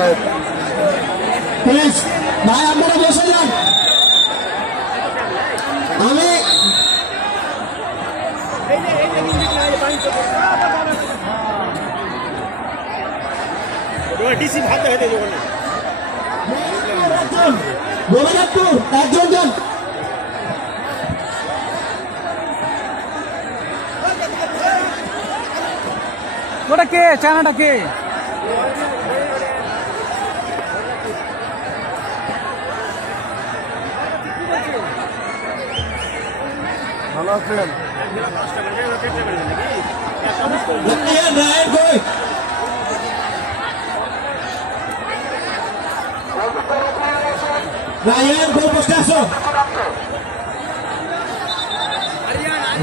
সাহেব প্লিজ ভাই আপনারা বসে যান। আমি একজন জন ওটা কে চায়নাটা কে? ভালো আছেন?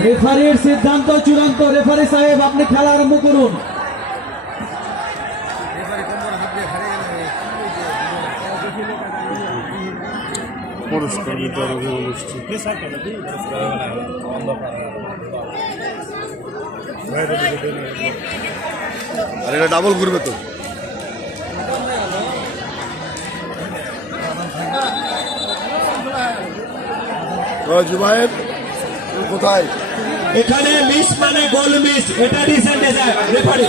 রেফারির সিদ্ধান্ত চূড়ান্ত। রেফারি সাহেব আপনি খেলা আরম্ভ করুন। পুরস্কার বিতরণের অনুষ্ঠান আর এটা ডাবল ঘুরবে তো। জুবায়ের কোথায়? এখানে মিস মানে গোল মিস, এটা ডিসেন্টেশন রেফারি।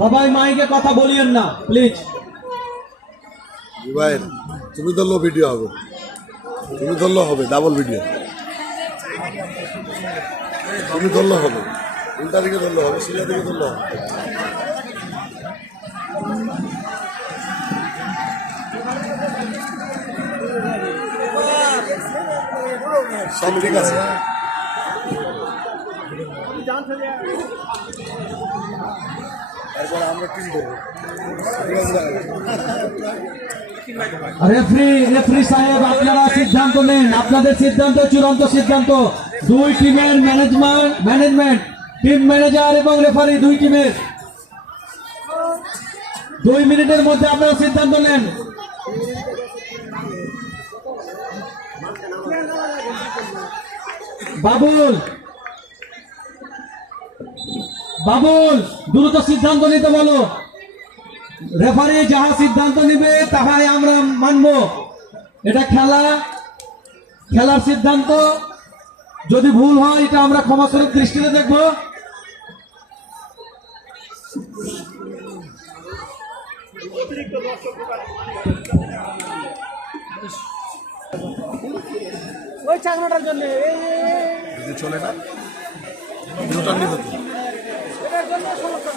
সবাই মাইকে কথা বলিয়েন না প্লিজ। জুবায়ের তুমি ধরলো ভিডিও হবে, তুমি ধরলো হবে ডাবল ভিডিও, তুমি ধরলো হবে, উল্টা দিকে ধরলো হবে, সিধা দিকে ধরলো হবে। সব ঠিক আছে। তারপর আমরা টিম দেবো। রেফারি সাহেব আপনারা সিদ্ধান্ত নেন। আপনাদের সিদ্ধান্ত চূড়ান্ত সিদ্ধান্ত। দুই টিমের ম্যানেজমেন্ট, টিম ম্যানেজার এবং রেফারি দুই টিমের 2 মিনিটের মধ্যে আপনারা সিদ্ধান্ত নেন। বাবুল দ্রুত সিদ্ধান্ত নিতে বলো। রেফারি যাহা সিদ্ধান্ত নিবে তাহাই আমরা মানব। এটা খেলার সিদ্ধান্ত। যদি ভুল হয় এটা আমরা ক্ষমাসুলভ দৃষ্টিতে দেখব। ওই চাকমাটার জন্য যদি চলে না দুটার নিবে তো। এটার জন্য সমস্যা।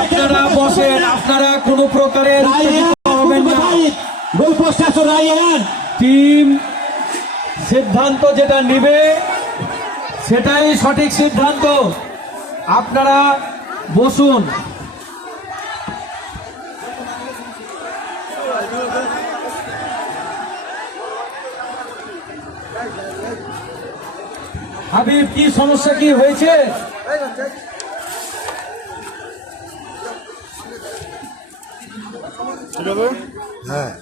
আপনারা বসেন, আপনারা কোনো প্রকারের টিম সিদ্ধান্ত যেটা নিবে সেটাই সঠিক সিদ্ধান্ত। আপনারা বসুন। হাবিব কি সমস্যা কি হয়েছে? হ্যাঁ,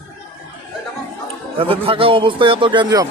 এদের থাকা অবস্থায় এত গ্যাঞ্জাম।